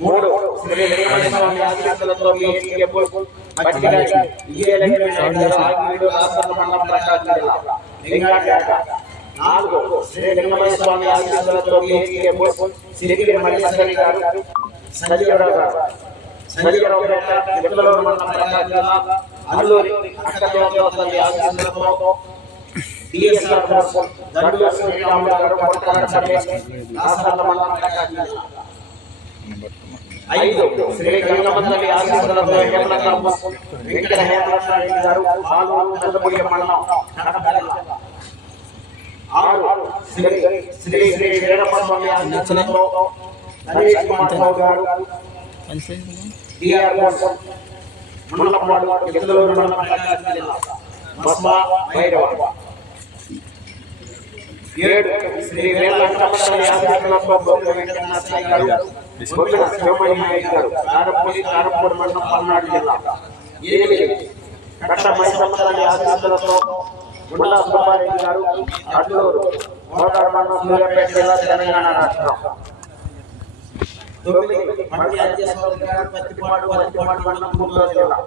మూడు శ్రీ వెంకటేశ్వర ఆశీస్సులతో నాలుగు శ్రీ వెంకటేశ్వర ఆశీస్సులతో సిరిగిరి మల్లేశ్వరి గారు సంజీవరావు గారు సంజీవరావు ఎక్కలూరు మండలం ప్రకాశం జిల్లా అల్లూరి అక్కదేవతల్లి ఆశీస్సులతో డిఎస్ఆర్ దండుల శ్రీరాములు గారు మండలం ప్రకాశం జిల్లా ఐదు శ్రీ గంగమ్మతల్లి ఆశీస్సులతో వెంకట హేమలక్ష్మి గారు పాలూరు నందమూరి మండలం కడప జిల్లా ఆరు శ్రీ శ్రీ శ్రీ వీరప్ప స్వామి ఆశీస్సులతో నరేష్ కుమార్ రావు గారు డిఆర్ మండలం ఎక్కలూరు మండలం ప్రకాశం జిల్లా మస్మా భైరవ ఏడు శ్రీ వీరలక్ష్మీ ఆశీస్సులతో వెంకటనాథ గారు కారంపూడి మండలం పల్నాడు జిల్లా ఎనిమిది కట్ట మైసమ్మతల్లి ఆశీస్సులతో గుండా సుబ్బారెడ్డి గారు అడ్లూరు మోటార్ మండలం సూర్యాపేట జిల్లా తెలంగాణ రాష్ట్రం తొమ్మిది మండలి అధ్యక్షులు గారు పత్తిపాడు మండలం గుంటూరు జిల్లా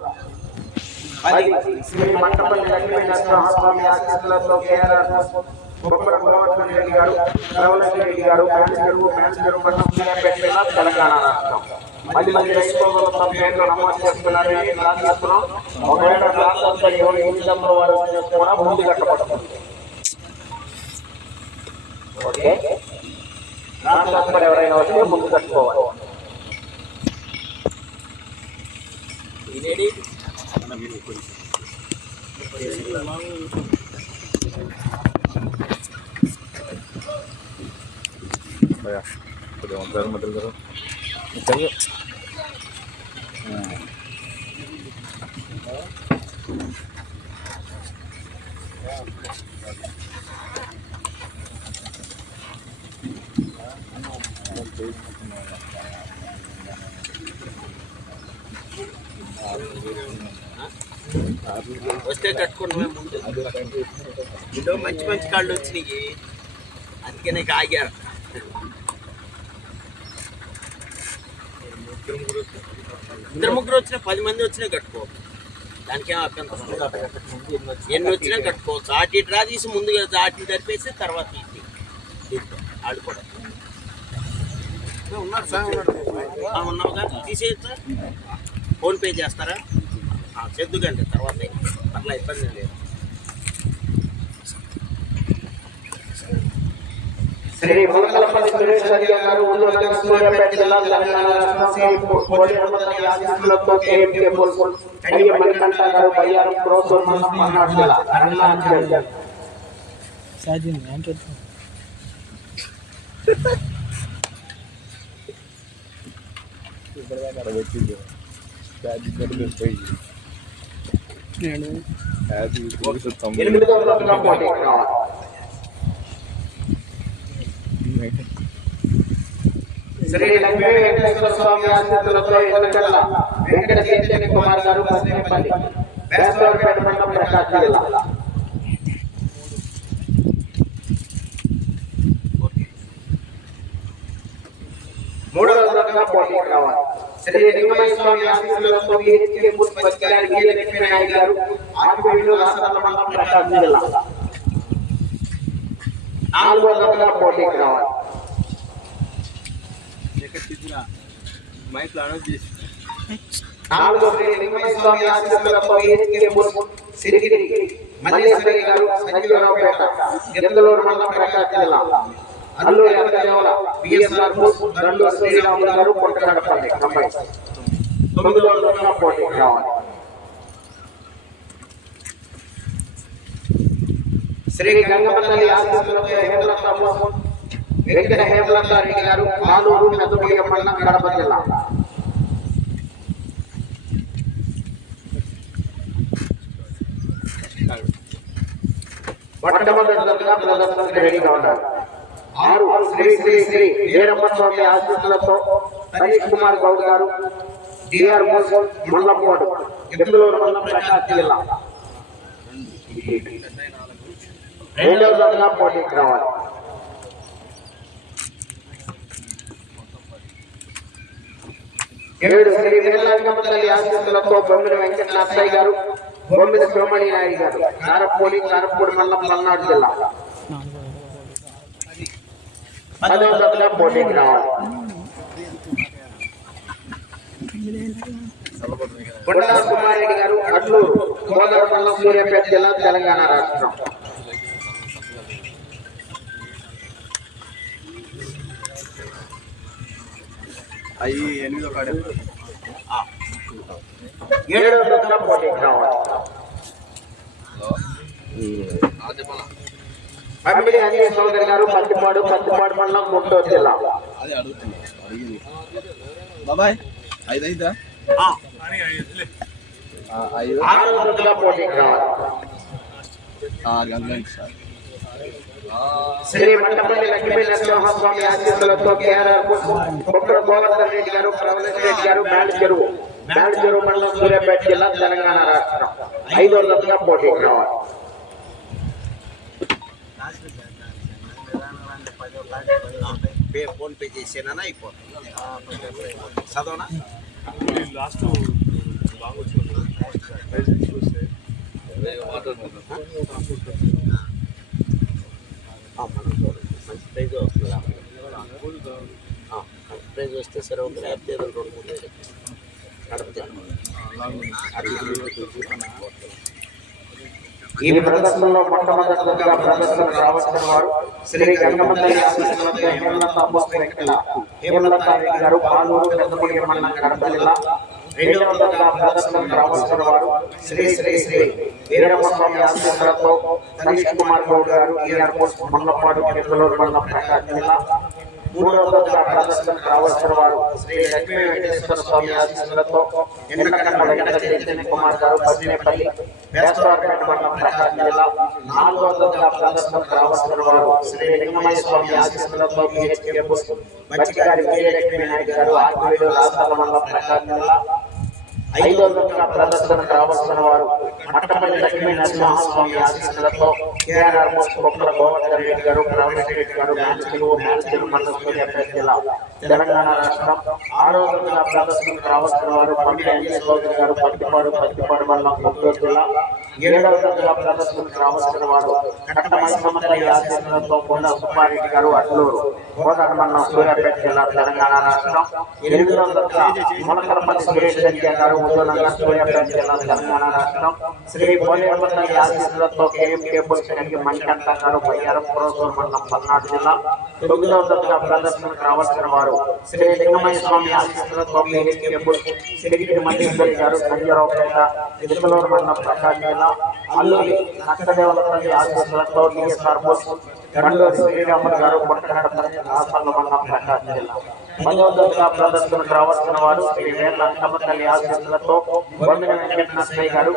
పది శ్రీ మంటపల్లి లక్ష్మీ నరసింహస్వామి ఆశీస్సులతో కేఆర్ రెడ్డి గారు రెడ్డి గారు మేనేజర్ మండలం సూర్యాపేట జిల్లా తెలంగాణ రాష్ట్రం మళ్ళీ వేసుకోగల పేర్లు నమోదు చేస్తున్నారని రాష్ట్రం ఒకవేళ రాష్ట్రంలో ఎవరు ఏ విధంలో వారు కూడా ముందు కట్టబడుతుంది. ఓకే, రాష్ట్రంలో ఎవరైనా వస్తే ముందు కట్టుకోవాలి. मतलब करो चलिए వస్తే కట్టుకున్నామే ముందు ఇంట్లో మంచి మంచి కాళ్ళు వచ్చినాయి, అందుకే నీకు ఆగారు. ఇద్దరు ముగ్గురు వచ్చినా 10 మంది వచ్చినా కట్టుకో, దానికేం అభ్యంతరం. ఎన్ని వచ్చినా కట్టుకోవచ్చు. ఆటి డ్రా తీసి ముందుగా ఆటిని జరిపేసి తర్వాత ఆడుకోవడం. ఉన్నావు కానీ తీసేయచ్చా? ఫోన్పే చేస్తారా? చేద్దుకండి, తర్వాత అట్లా ఇబ్బంది లేదు. శ్రీ ములకలపల్లి సురేశ్వరి గారు సూర్యాపేట జిల్లా తెలంగాణ రాష్ట్రం ఆశీస్సులతో మణికంఠ గారు బయ్యారం క్రోసూరు మండలం పల్నాడు జిల్లా అరుణాచల్ శ్రీ లక్ష్మీ వెంకటేశ్వర స్వామి ఆశీస్సులతో వెంకట చైతన్య కుమార్ గారు పసినేపల్లి బేస్తవారిపేట మండలం ప్రకాశం జిల్లా మూడవ తరగతిగా పోటీకి రావాలి. శ్రీ లింగమయ్య స్వామి ఆశీస్సులతో గారు ఆకిపేటలో రాష్ట్ర మండలం ప్రకాశం జిల్లా నాలుగవ తరగతిగా పోటీకి రావాలి. నాలుగో శ్రీ లింగమయ్య స్వామి ఆశీస్సులతో సిరిగిరి మల్లేశ్వరి గారు సంజీవరావు పేట ఎక్కలూరు మండలం ప్రకాశం జిల్లా అల్లూరి అక్కదేవల బిఎస్ఆర్ దండుల శ్రీరాములు గారు కొట్టగడపల్లి అమ్మాయి తొమ్మిదవ తరగతిగా పోటీకి రావాలి. శ్రీ గంగమ్మతల్లి ఆశీస్సులతో వెంకట హేమలక్ష్మి గారు పాలూరు నందమూరి మండలం కడప జిల్లా మొట్టమొదటిగా ప్రదర్శనకు రెడీగా ఉన్నారు. ఆరు శ్రీ శ్రీ శ్రీ వీరప్ప స్వామి ఆశీస్సులతో నరేష్ కుమార్ గౌడ్ గారు డిఆర్ మండలం ఎక్కలూరు మండలం ప్రకాశం జిల్లా రెండవ జతగా పోటీకి రావాలి. 7 శ్రీ వీరలింగమ్మ తల్లి ఆశీస్సులతో బొమ్మిన వెంకట నర్సయ్య గారు, బొమ్మిన సోమణి నాయుడు గారు, కారపూడి మండలం పల్నాడు జిల్లా 10వ జతగా పోటీకి రావాలి. కొండా కుమారెడ్డి గారు, అట్లూరు గోదావరి మండలం, సూర్యాపేట జిల్లా, తెలంగాణ రాష్ట్రం. అవి 8వ కాడ 7వ జతగా పోటీకి రావాలి. అమ్మిడి అంజయ్య చౌదరి గారు, పత్తిపాడు మండలం, గుంటూరు జిల్లా. అదే అడుగుతుంది బాబాయ్ 5 అయిదా 5 6వ జతగా పోటీకి రావాలి. 6 గంటలకు సార్. శ్రీ మంటపల్లి లక్ష్మీ నరసింహస్వామి ఆశీస్సులతో కేఆర్ఆర్ బొక్కర గోవర్ధన్ రెడ్డి గారు, ప్రవలేష్ రెడ్డి గారు, మేడ చెరువు మండలం, సూర్యాపేట జిల్లా, తెలంగాణ రాష్ట్రం. 5వ జతగా పోటీకి రావాలి. ఫోన్ పే చేసేనా అయిపోతుంది చదవనా లాస్ట్ బాగా వచ్చింది మంచి ప్రైజ్ వస్తుందా ప్రైజ్ వస్తే సరే ఒక లేకపోతే 2-3 నడిపితే ఈ ప్రదర్శనలో మొట్టమొదటిగా ప్రదర్శన రావాల్సిన వారు శ్రీ గంగమ్మ తల్లి ఆశీస్సులతో హేమలత రెడ్డి గారు, పాలూరు పెద్దపల్లి మండలం, కడప జిల్లా. 2వ జతగా ప్రదర్శన రావాల్సిన వారు శ్రీ వీరమ్మస్వామి ఆశీస్సులతో సతీష్ కుమార్ గౌడ్ గారు, ఎయిర్పోర్ట్ మండలపాడు, పెద్దలూరు మండలం, ప్రకాశం జిల్లా. 3వ జతగా ప్రదర్శన రావాల్సిన వారు శ్రీ లక్ష్మీ వెంకటేశ్వర స్వామి ఆశీస్సులతో ఎండకండ వెంకట చైతన్య కుమార్ గారు, పసినేపల్లి, వేసవారిపేట మండలం, ప్రకాశం జిల్లా. 4వ జతగా ప్రదర్శన రావాల్సిన వారు శ్రీ లింగమయ్య స్వామి ఆశీస్సులతో మచ్చిగారి వీరలక్ష్మీ నాయుడు గారు, ఆర్పేడు, రాజాల మండలం, ప్రకాశం జిల్లా. 5వ జతగా ప్రదర్శన రావాల్సిన వారు మట్టపల్లి లక్ష్మీ నరసింహస్వామి ఆశీస్సులతో కేఆర్ఆర్ బొక్కల గోవర్ధన్ రెడ్డి గారు, ప్రవలేష్ రెడ్డి గారు, మేల్చెరువు మండలం, సూర్యాపేట జిల్లా, తెలంగాణ రాష్ట్రం. 6వ జతగా ప్రదర్శన రావాల్సిన వారు అమ్మిడి అంజయ్య చౌదరి గారు, పత్తిపాడు మండలం, గుంటూరు జిల్లా. 7వ జతగా ప్రదర్శన రావాల్సిన వారు కట్టమైసమ్మ తల్లి ఆశీస్సులతో కొండా సుబ్బారెడ్డి గారు, అట్లూరు గోదావరి మండలం, సూర్యాపేట జిల్లా, తెలంగాణ రాష్ట్రం. 8వ జతగా మొలకలపల్లి సురేష్ రెడ్డి గారు, ఉదయనగర్, సూర్యాపేట జిల్లా, తెలంగాణ రాష్ట్రం. శ్రీ పోలేరమ్మ తల్లి ఆశీస్సులతో కేఎంకే పురుషునికి మణికంఠ గారు, బయ్యారం, పురోసూరు మండలం, పల్నాడు జిల్లా. 9వ జతగా ప్రదర్శనకు రావాల్సిన వారు శ్రీ లింగమయ్య స్వామి ఆశీస్సులతో కేఎంకే పురుషునికి మహేశ్వరి గారు, సంజయరావుపేట, తిరుమలూరు మండలం, ప్రకాశం జిల్లా. అల్లూరి నక్కదేవుల తల్లి ఆశీస్సులతో డిఎస్ఆర్ గండూరి శ్రీరాములు గారు, పుట్టగడపల్లి, రాసల్ల మండలం, ప్రకాశం జిల్లా. 10వ జతగా ప్రదర్శనకు రావాల్సిన వారు శ్రీ వీరలింగమ్మ తల్లి ఆశీస్సులతో బొమ్మిన వెంకట నర్సయ్య గారు,